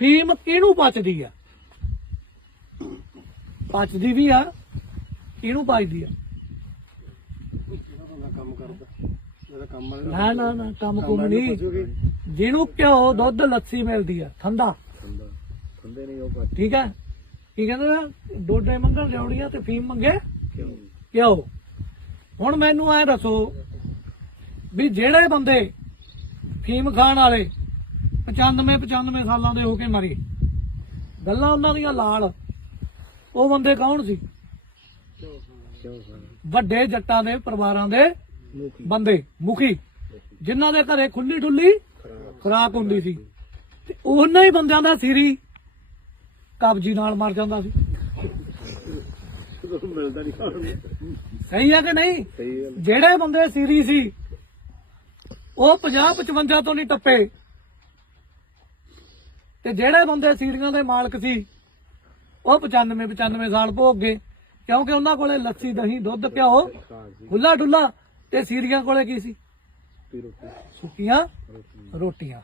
ਅਫੀਮ ਕਿਹਨੂੰ ਪਚਦੀ ਆ? ਪਚਦੀ ਵੀ ਆ ਕਿਹਨੂੰ ਪਚਦੀ ਆ? ਕੰਮ ਕਰਦਾ ਮੇਰਾ ਕੰਮ ਵਾਲੇ ਨਾ ਨਾ ਨਾ ਕੰਮ ਕੁਮ ਨਹੀਂ। ਜਿਹਨੂੰ ਘਿਓ ਦੁੱਧ ਲੱਸੀ ਮਿਲਦੀ ਆ ਠੰਡਾ। ਹੁੰਦੇ ਨਹੀਂ ਉਹ ਠੀਕ ਹੈ ਕੀ ਕਹਿੰਦੇ ਡੋਡੇ ਮੰਗਣ ਲਿਆਉਣੀਆਂ ਤੇ ਫੀਮ ਮੰਗੇ? ਕਿਉਂ ਹੁਣ ਮੈਨੂੰ ਐ ਦੱਸੋ ਵੀ ਜਿਹੜੇ ਬੰਦੇ ਫੀਮ ਖਾਣ ਵਾਲੇ 95 95 ਸਾਲਾਂ ਦੇ ਹੋ ਕੇ ਮਰੇ। ਗੱਲਾਂ ਉਹਨਾਂ ਦੀਆਂ ਲਾਲ। ਉਹ ਬੰਦੇ ਕੌਣ ਸੀ? ਵੱਡੇ ਜੱਟਾਂ ਦੇ ਪਰਿਵਾਰਾਂ ਦੇ ਬੰਦੇ ਮੁਖੀ। ਜਿਨ੍ਹਾਂ ਦੇ ਘਰੇ ਖੁੱਲੀ ਡੁੱਲੀ ਖੁਰਾਕ ਹੁੰਦੀ ਸੀ। ਤੇ ਉਹਨਾਂ ਹੀ ਬੰਦਿਆਂ ਦਾ ਸਿਰੀ ਕਬਜੀ ਨਾਲ ਮਰ ਜਾਂਦਾ ਸੀ। ਮਿਲਦਾ ਨਹੀਂ ਖਾਣ ਨੂੰ ਸਹੀ ਹੈ ਕਿ ਨਹੀਂ ਜਿਹੜੇ ਬੰਦੇ ਸੀਰੀ ਸੀ ਉਹ 50 55 ਤੋਂ ਨਹੀਂ ਟੱਪੇ। ਤੇ ਜਿਹੜੇ ਬੰਦੇ ਸੀਰੀਆਂ ਦੇ ਮਾਲਕ ਸੀ ਉਹ 95 95 ਸਾਲ ਭੋਗ ਗਏ। ਕਿਉਂਕਿ ਉਹਨਾਂ ਕੋਲੇ ਲੱਸੀ ਦਹੀਂ ਦੁੱਧ ਘਿਓ ਖੁੱਲਾ ਡੁੱਲਾ ਤੇ ਸੀਰੀਆਂ ਕੋਲੇ ਕੀ ਸੀ? ਸੁੱਕੀਆਂ ਰੋਟੀਆਂ।